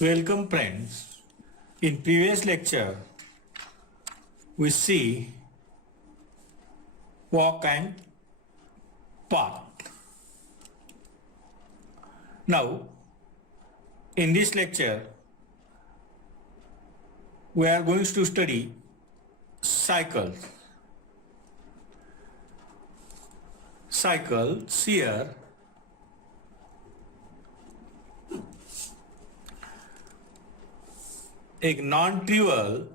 Welcome friends. In previous lecture, we see walk and park. Now, in this lecture, we are going to study cycle. Cycles here a non-trivial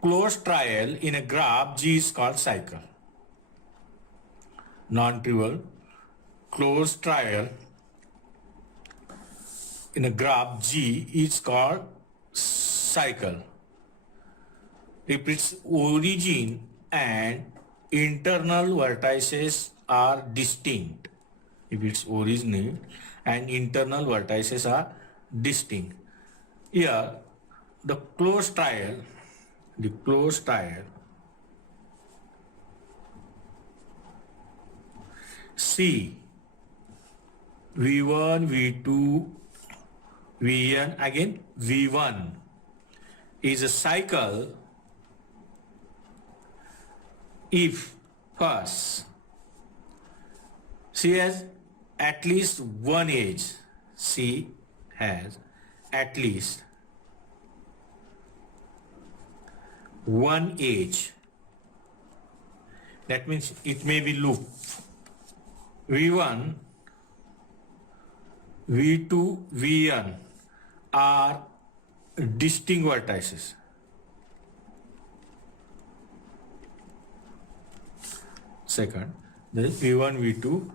closed trial in a graph G is called cycle. Non-trivial closed trial in a graph G is called cycle. If its origin and internal vertices are distinct, if its origin and internal vertices are distinct, here the closed trial C V1 V2 Vn again V1 is a cycle if first C has at least one edge, C has at least one edge. That means it may be loop. V1, V2, Vn are distinct vertices. Second, the V1, V2,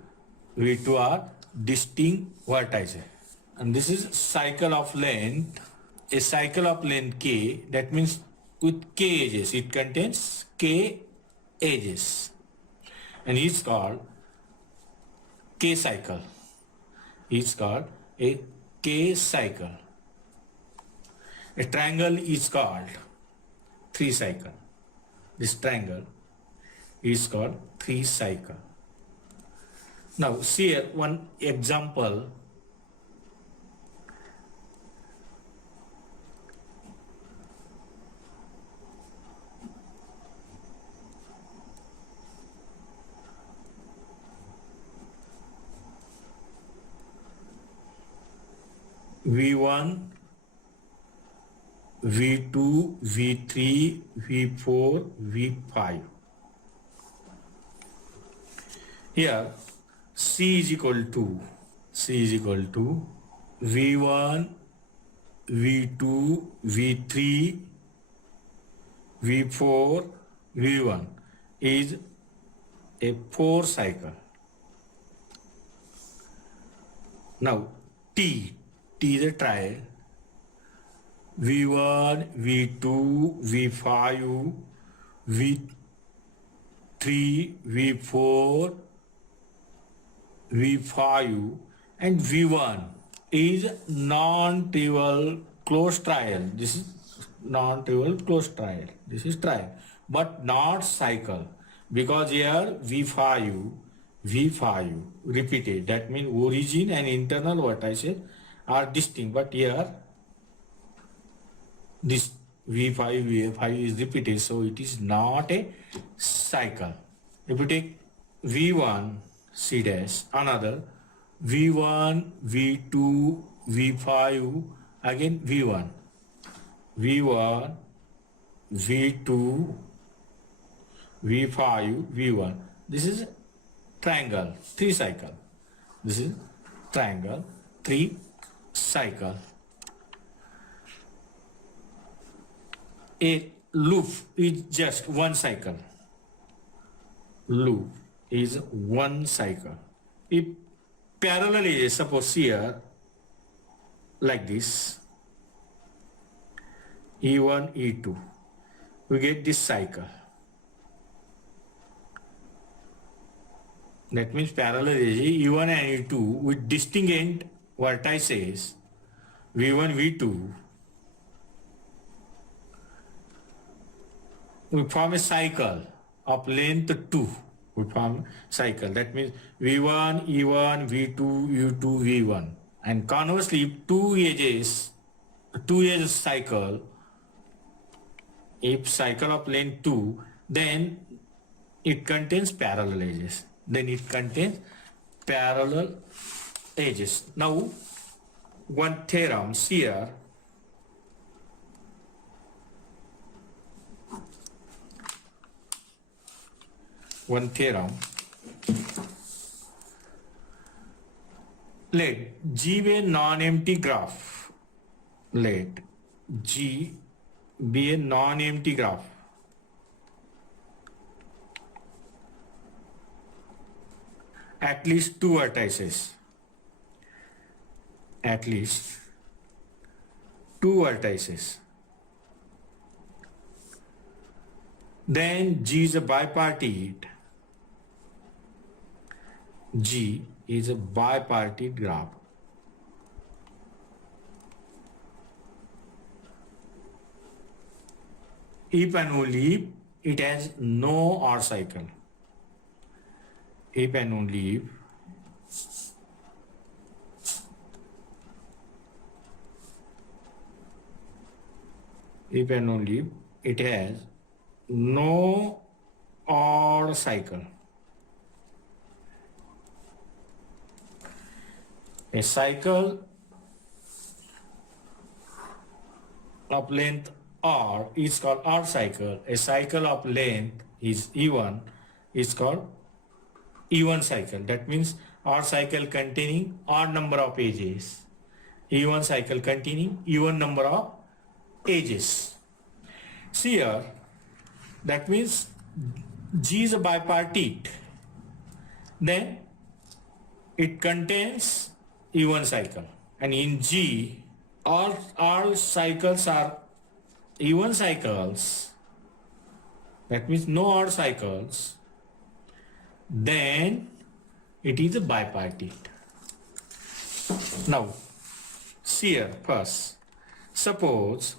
V2 are distinct vertices. And this is cycle of length, a cycle of length k, that means with k edges, it contains k edges, and it's called k cycle. It's called a k cycle. A triangle is called 3 cycle. This triangle is called 3 cycle. Now see here one example. V1, V2, V3, V4, V5. Here C is equal to V1, V2, V3, V4, V1 is a 4 cycle. Now T is a trial. V1, V2, V5, V3, V4, V5 and V1 is non-trivial closed trial. This is non-trivial closed trial. This is trial, but not cycle, because here V5 repeated. That means origin and internal vertices are distinct, but here this V5 is repeated, so it is not a cycle. If you take V1 C dash, another V1, V2, V5, again V1, V2, V5, V1. This is triangle 3 cycle. This is triangle 3 cycle. A loop is just one cycle. Loop is one cycle. If parallel edges, suppose here like this, E1, E2, we get this cycle. That means parallel edges E1 and E2 with distinct vertices V1, V2, we form a cycle of length 2. We form cycle. That means V1, E1, V2, U2, V1. And conversely, if two edges 2 edge cycle, if cycle of length 2, then it contains parallel edges. Then it contains parallel edges. Now, one theorem here. One theorem. Let G be a non-empty graph. Let G be a non-empty graph. At least two vertices. At least two vertices. Then G is a bipartite. G is a bipartite graph. If and only if it has no R cycle. If and only if and only if it has no odd cycle. A cycle of length R is called R cycle. A cycle of length is E1 is called E1 cycle. That means R cycle containing odd number of edges. E1 cycle containing even number of edges. See here, that means G is a bipartite. Then it contains E1 cycle. And in G, all cycles are E1 cycles. That means no odd cycles. Then it is a bipartite. Now, see here first. Suppose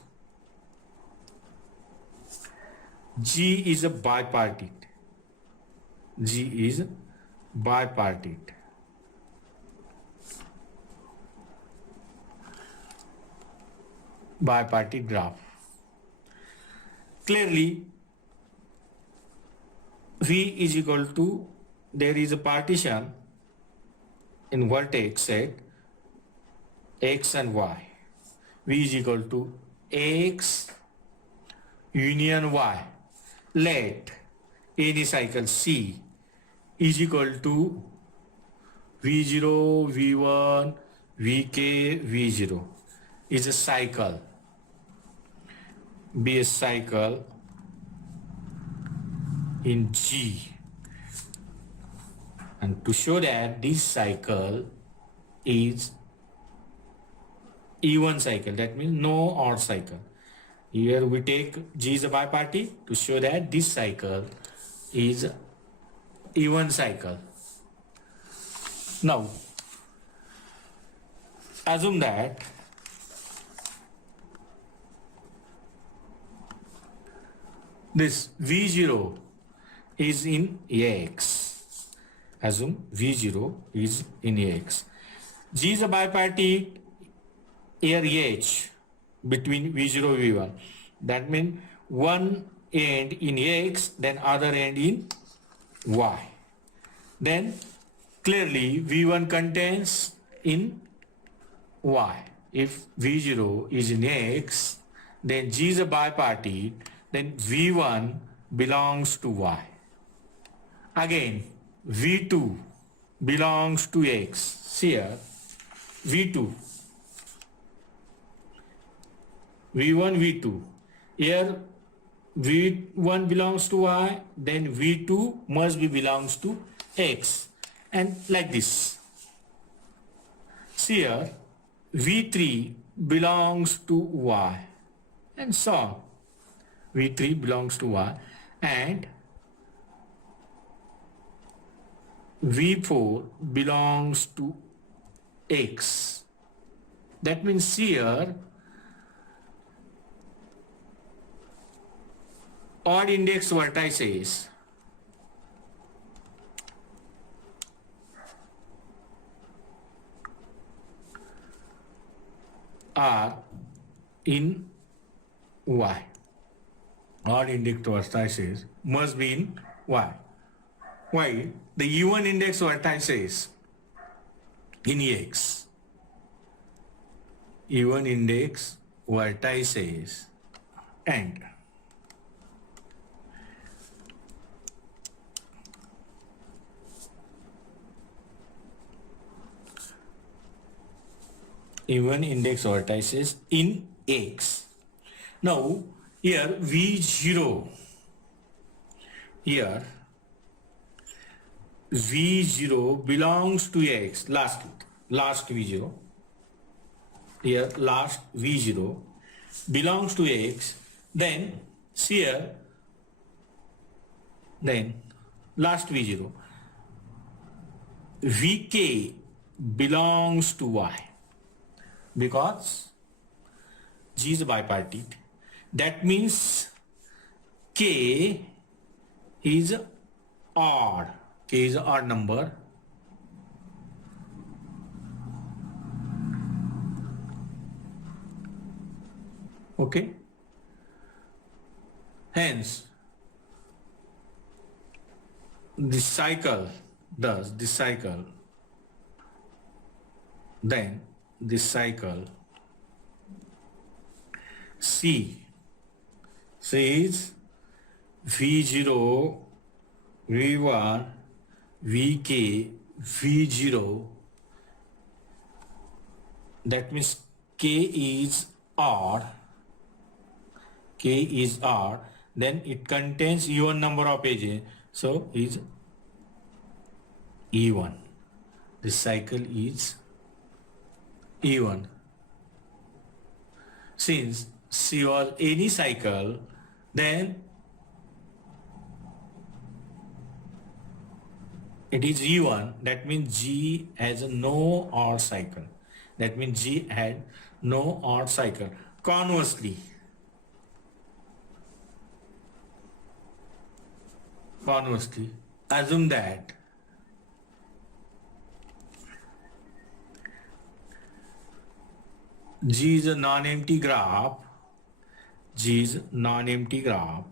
G is a bipartite. G is bipartite. Bipartite graph. Clearly, V is equal to, there is a partition in vertex set X and Y. V is equal to X union Y. Let any cycle C is equal to V0, V1, Vk, V0 is a cycle. Be a cycle in G. And to show that this cycle is E1 cycle, that means no odd cycle. Here we take G is a bipartite to show that this cycle is E1 cycle. Now, assume that this V0 is in X. Assume V0 is in X. G is a bipartite, here H between V0 and V1. That means one end in X, then other end in Y. Then clearly V1 contains in Y. If V0 is in X, then G is a bipartite, then V1 belongs to Y. Again, V2 belongs to X. See here, V2. V1, V2. Here V1 belongs to Y, then V2 must be belongs to X. And like this. See here, V3 belongs to Y. And so on. V3 belongs to Y. And V4 belongs to X. That means here odd index vertices are in Y. All index vertices must be in Y. While the even index vertices in X. Even index vertices and even index vertices in X. Now here V0, here V0 belongs to X, last V0, here last V0 belongs to X, then here, then last V0, Vk belongs to Y, because G is bipartite. That means K is odd. K is an odd number. Okay. Hence, this cycle does this cycle. Then this cycle C is V0, V1, Vk, V0. That means K is odd. K is odd. Then it contains even number of edges. So is E1. This cycle is E1. Since C was any cycle, then it is E1. That means G has no odd cycle. That means G had no odd cycle. Conversely, assume that G is a non-empty graph. G is non-empty graph.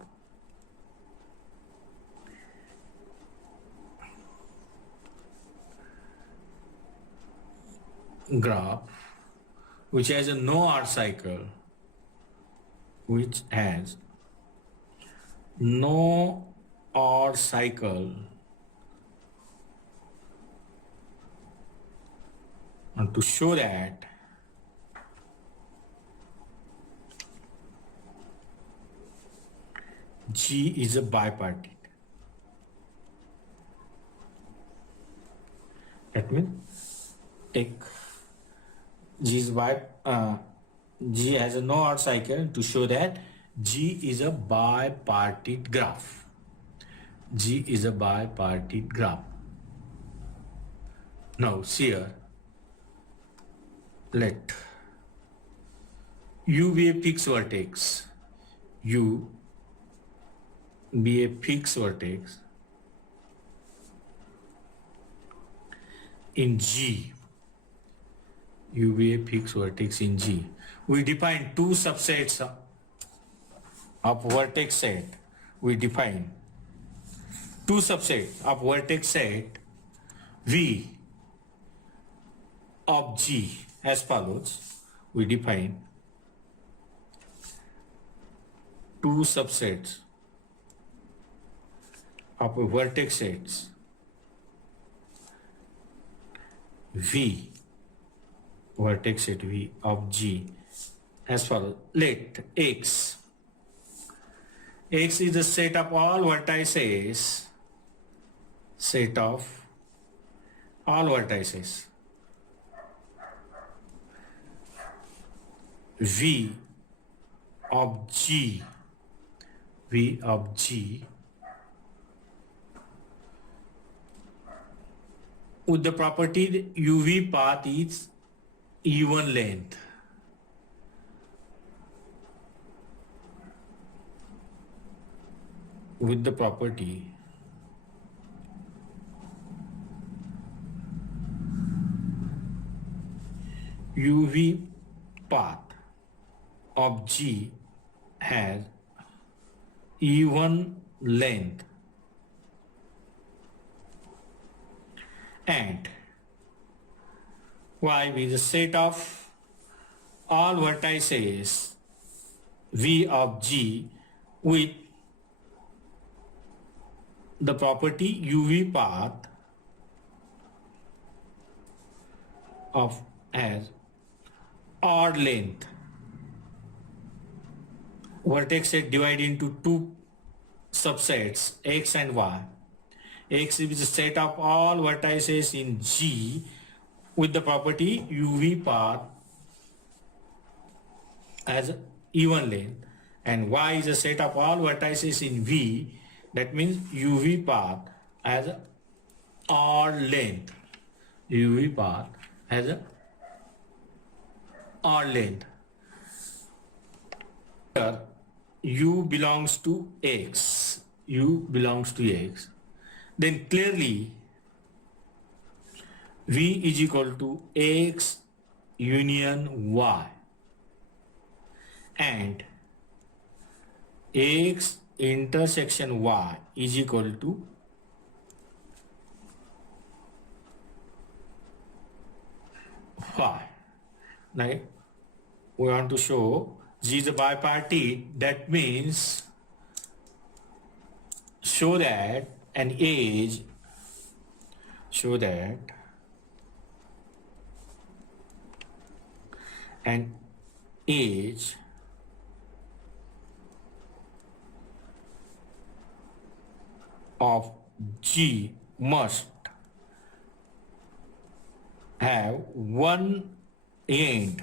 Which has a no odd cycle. Which has no odd cycle. And to show that, G is a bipartite. That means take G has a no odd cycle. To show that G is a bipartite graph. G is a bipartite graph. Now here, let U be a fixed vertex. U be a fixed vertex in G. U be a fixed vertex in G. We define two subsets of vertex set. We define two subsets of vertex set V of G as follows. We define two subsets of vertex sets V, vertex set V of G as follows. Let X is the set of all vertices, set of all vertices V of G, V of G with the property that UV path is even length. With the property UV path of G has even length and Y is a set of all vertices V of G with the property UV path of as odd length. Vertex divide into two subsets X and Y. X is a set of all vertices in G with the property UV path as even length, and Y is a set of all vertices in V, that means UV path as odd length. UV path as a odd length. Here U belongs to X. U belongs to X. Then clearly V is equal to X union Y, and X intersection Y is equal to Y. Now we want to show G is a bipartite. That means show that an edge of G must have one end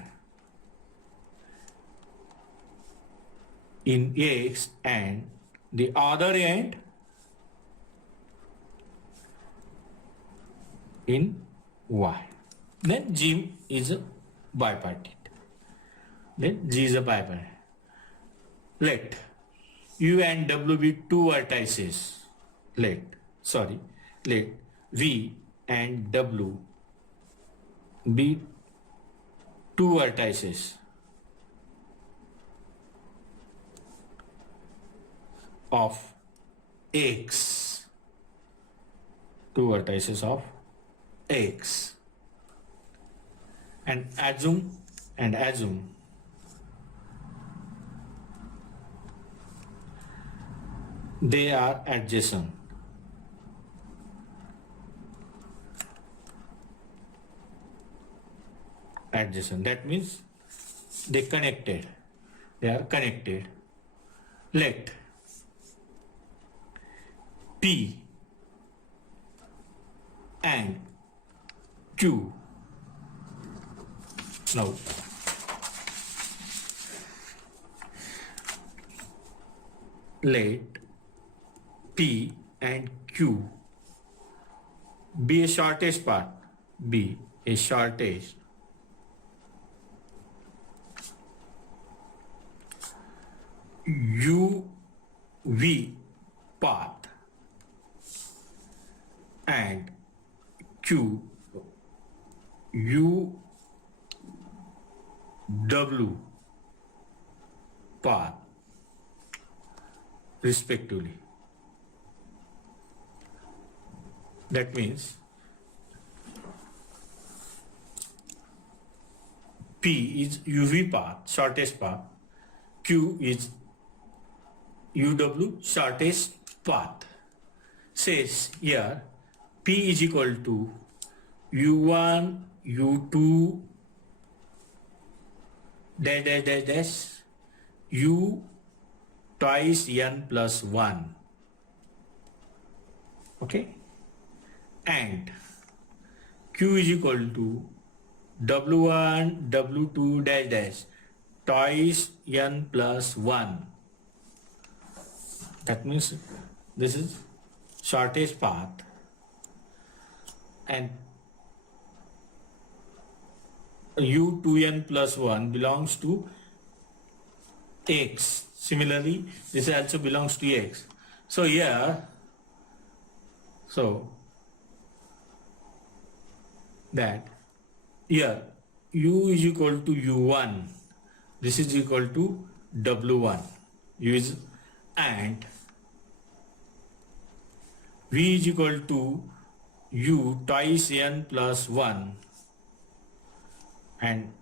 in X and the other end in Y. Then G is a bipartite. Let U and W be two vertices. Let V and W be two vertices of X. Two vertices of X. And assume they are adjacent. That means they are connected. Let P and Q. Now let P and Q be a shortest path. UV path and Q UW path respectively. That means P is UV path, shortest path. Q is UW, shortest path. Says here P is equal to U1, U2, dash, U twice N plus 1. Okay? And Q is equal to W1, W2, dash, twice N plus 1. That means this is shortest path, and U2N plus 1 belongs to X. Similarly, this also belongs to X. So here, that here U is equal to U1 this is equal to W1. Use and V is equal to U twice N plus 1 and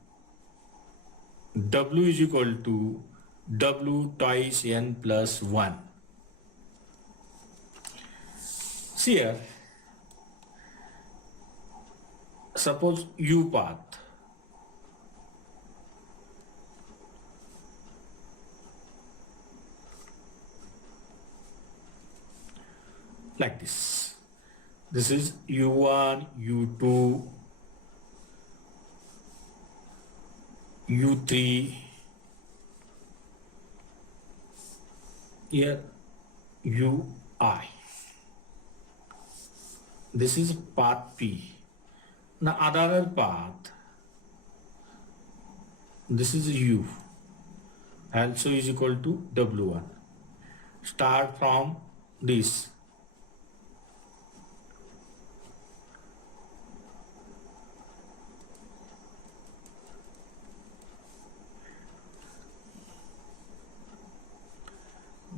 W is equal to W twice N plus 1. See here, suppose U path. Like this. This is U1, U2, U3, here UI. This is path P. Now other path, this is U, also is equal to W1. Start from this.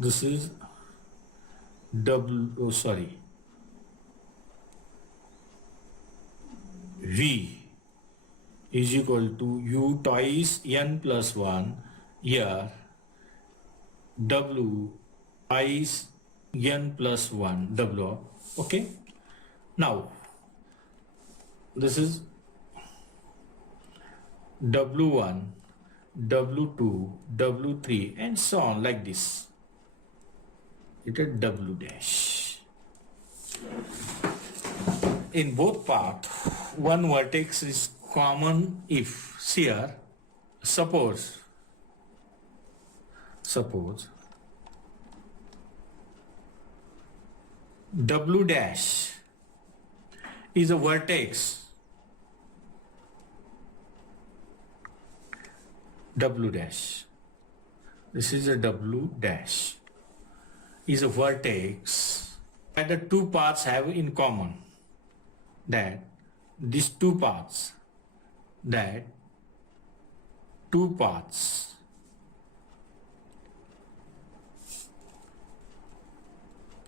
This is V is equal to U twice N plus 1, here W twice N plus 1 W. Okay. Now this is W1, W2, W3 and so on like this. It is W dash. In both paths, one vertex is common if, see here, suppose W dash is a vertex, W dash, this is a W dash, is a vertex that the two paths have in common, that these two paths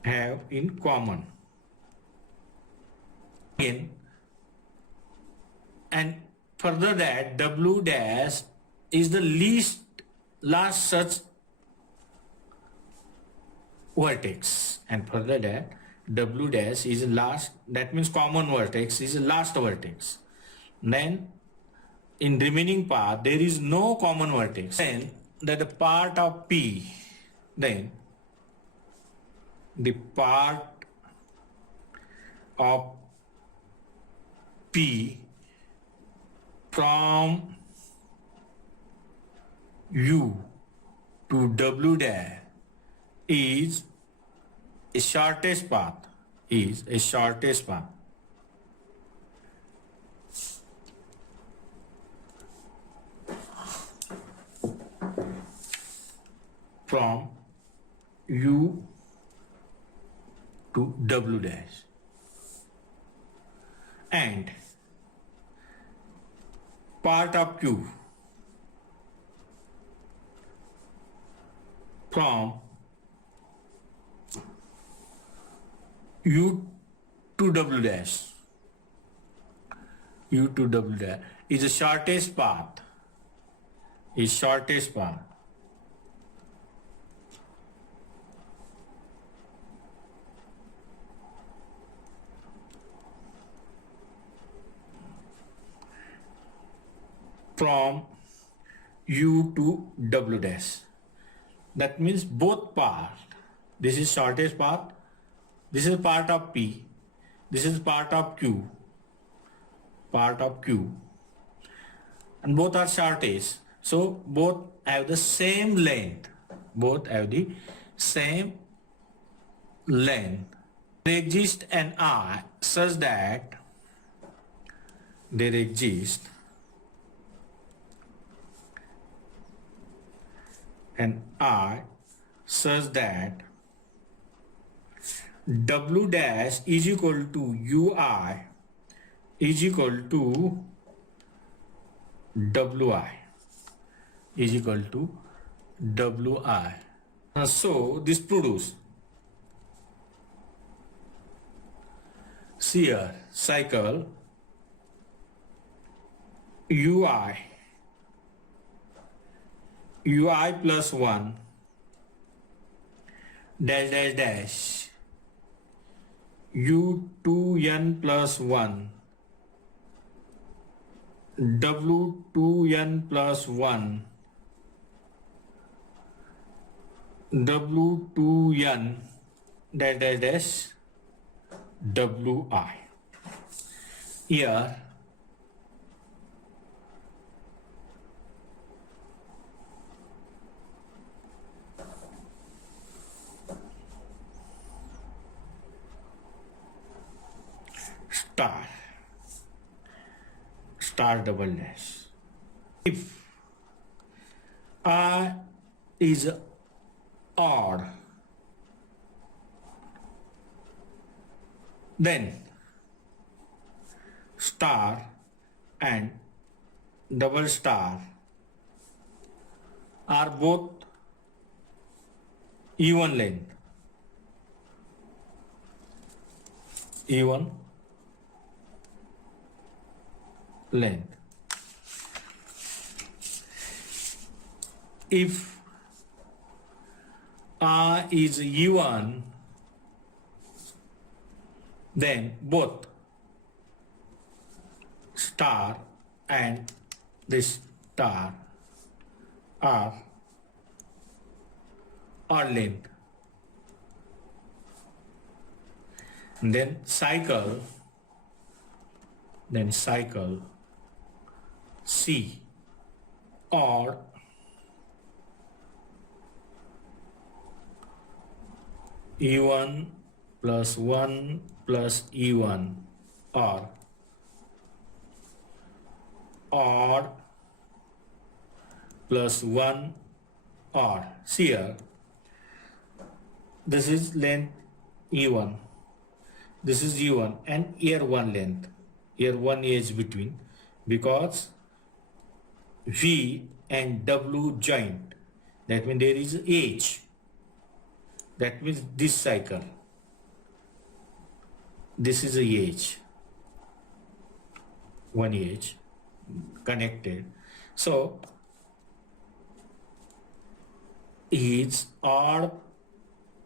have in common. Again, and further that W dash is the last such vertex, and further that W dash is last, that means common vertex is the last vertex. Then in remaining path there is no common vertex. Then that the part of P, then the part of P from U to W dash is a shortest path, from U to W dash, and part of Q from U to W dash, is the shortest path, from U to W dash. That means both paths, this is shortest path, this is part of P, this is part of Q, and both are shortest, so both have the same length, There exists an I such that W dash is equal to UI is equal to WI. is equal to Wi. So this produce, see here, cycle ui plus 1 dash dash dash u2n plus 1 w2n plus 1 w2n dash dash dash wi. Here star double dash. If I is odd, then star and double star are both even length. Even length. If R is even, then both star and this star are odd length. And then cycle C or E1 plus 1 plus E1 or odd plus 1 odd. See here, this is length E1, this is E1 and here 1 length, here 1 edge between, because V and W joint, that means there is edge, that means this cycle, this is a edge, one edge connected. So is odd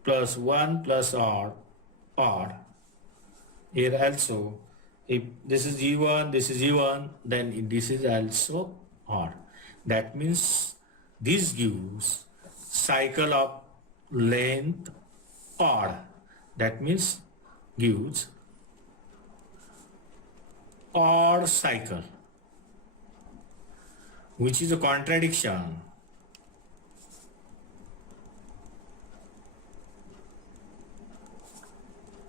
plus 1 plus odd. Here also, if this is E1, this is E1, then this is also odd. That means this gives cycle of length odd. That means gives odd cycle, which is a contradiction.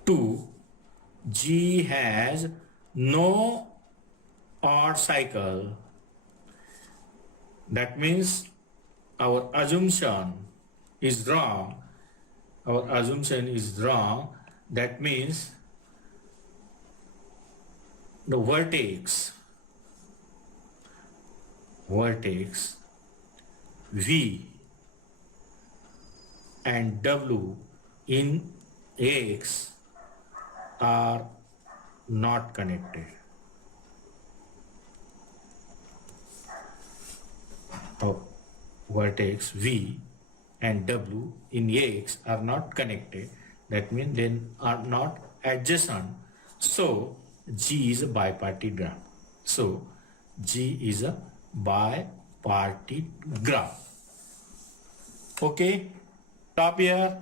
Two, G has no odd cycle. That means our assumption is wrong. Our assumption is wrong. That means the vertex V and W in X are not connected. Vertex V and W in X are not connected. That means they are not adjacent. So G is a bipartite graph. So G is a bipartite graph. Okay, stop here.